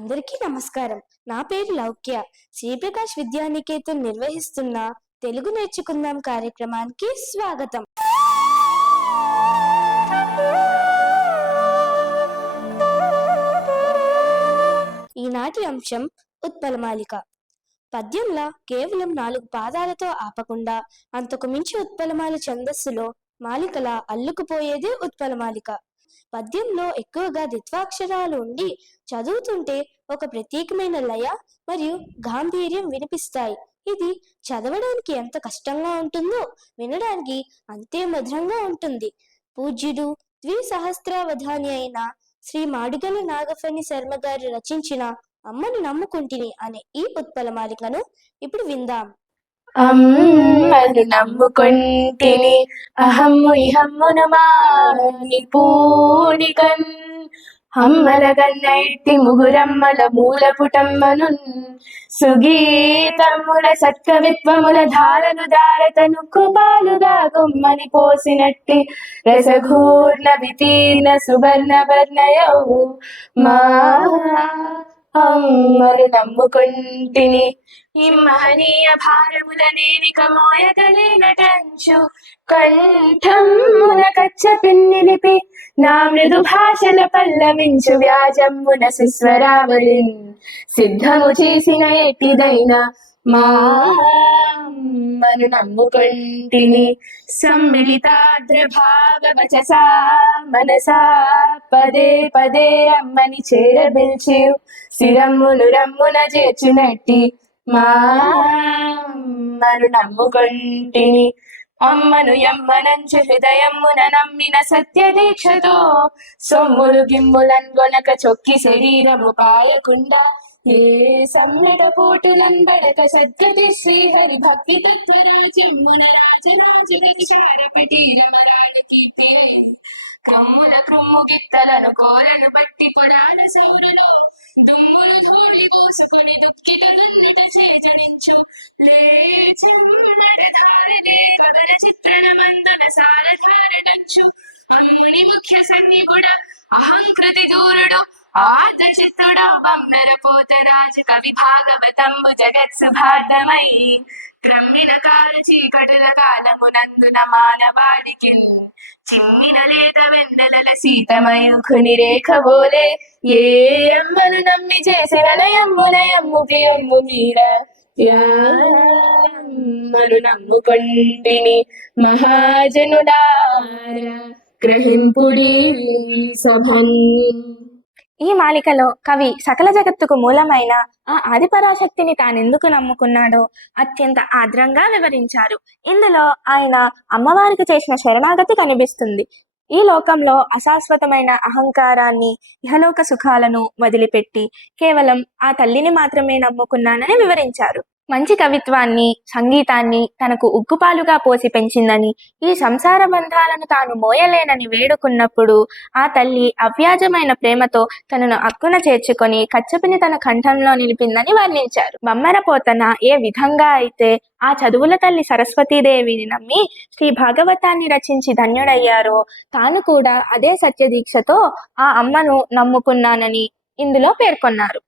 అందరికీ నమస్కారం. నా పేరు లౌక్య. శ్రీప్రకాష్ విద్యానికేతన్ నిర్వహిస్తున్న తెలుగు నేర్చుకుందాం కార్యక్రమానికి స్వాగతం. ఈనాటి అంశం ఉత్పలమాలిక. పద్యంలా కేవలం 4 పాదాలతో ఆపకుండా అంతకు మించి ఉత్పలమాల ఛందస్సులో మాలికలా అల్లుకుపోయేదే ఉత్పలమాలిక. పద్యంలో ఎక్కువగా ద్విత్వాక్షరాలు ఉండి చదువుతుంటే ఒక ప్రత్యేకమైన లయ మరియు గాంభీర్యం వినిపిస్తాయి. ఇది చదవడానికి ఎంత కష్టంగా ఉంటుందో వినడానికి అంతే మధురంగా ఉంటుంది. పూజ్యుడు ద్విసహస్రావధాని అయిన శ్రీ మాడుగల నాగఫణి శర్మ గారు రచించిన అమ్మను నమ్ముకుంటిని అనే ఈ ఉత్పలమాలికను ఇప్పుడు విందాం. అమ్మను నమ్ముకొంటిని అహమ్ము ఇహమ్మును మాని పూనికన్ అమ్మల గన్నైటి ముగురమ్మల మూలపుటమ్మను సుగీతముల సత్కవిత్వముల ధారలు దారతను కుపాలుగా గుమ్మని పోసినట్టి రసఘూర్ణ వితీర్ణ సువర్ణ వర్ణయౌ మా అమ్మను నమ్ముకొంటిని ఈ మహనీయ భారముల నేనిక మోయగలేనటంచు కంఠమున కచ్చ పిన్నిలిపి నా మృదు భాషల పల్లవించు వ్యాజమ్మున సుస్వరావళిన్ సిద్ధము చేసిన ఎట్టిదైనా మా అమ్మను నమ్ముకొంటిని సమ్మిళితాద్ర భావ వచసా మనసా పదే పదే అమ్మని చేరబిల్చి శిరమ్మును రమ్మున చేర్చునట్టి మా అమ్మను నమ్ముకొంటిని అమ్మను యమ్మనంచు హృదయమ్మున నమ్మిన సత్య దీక్షతో సొమ్ములు గిమ్ములన్ గొనక చొక్కి శరీరము పాయకుండా ఏ సమ్మిట పోటులన్ బడక సద్గతి శ్రీహరి భక్తి తత్వరాజమ్మున రాజరాజగతి చారపటి రమరాణి కీర్తి క్రమ్ముల క్రొమ్ము గిత్తలను కోరను బట్టి పొడాల సౌరులు దుమ్ములు ధూళి పోసుకుని దుఃఖిత దున్నిట చేజనించు లేచిన్నడ ధారలే కవల చిత్రణ మందున సారధారటంచు అమ్ముని ముఖ్య సన్నిగుడ అహంకృతి దూరుడు ఆర్ధ చిత్తుడు బమ్మెర పోతరాజు కవి భాగవతంబు జగత్ సుభాతమై క్రమ్మిన కాల చీకటుల కాలమునందున మానవాడికి చిమ్మిన లేత వెన్నెలల సీతమయుఖుని రేఖబోలే ఏ అమ్మను నమ్మి చేసిన నయమ్ము నయమ్ము ప్రియమ్ము మీర అమ్మను నమ్ముకొంటిని మహాజనుడార గ్రహింపుడి సభన్. ఈ మాలికలో కవి సకల జగత్తుకు మూలమైన ఆ ఆదిపరాశక్తిని తానెందుకు నమ్ముకున్నాడో అత్యంత ఆద్రంగా వివరించారు. ఇందులో ఆయన అమ్మవారికి చేసిన శరణాగతి కనిపిస్తుంది. ఈ లోకంలో అశాశ్వతమైన అహంకారాన్ని, ఇహలోక సుఖాలను వదిలిపెట్టి కేవలం ఆ తల్లిని మాత్రమే నమ్ముకున్నానని వివరించారు. మంచి కవిత్వాన్ని, సంగీతాన్ని తనకు ఉగ్గుపాలుగా పోసి పెంచిందని, ఈ సంసార బంధాలను తాను మోయలేనని వేడుకున్నప్పుడు ఆ తల్లి అవ్యాజమైన ప్రేమతో తనను అక్కున చేర్చుకొని కచ్చపిని తన కంఠంలో నిలిపిందని వర్ణించారు. బమ్మెరపోతన ఏ విధంగా అయితే ఆ చదువుల తల్లి సరస్వతీదేవిని నమ్మి శ్రీ భాగవతాన్ని రచించి ధన్యుడయ్యారో, తాను కూడా అదే సత్యదీక్షతో ఆ అమ్మను నమ్ముకున్నానని ఇందులో పేర్కొన్నారు.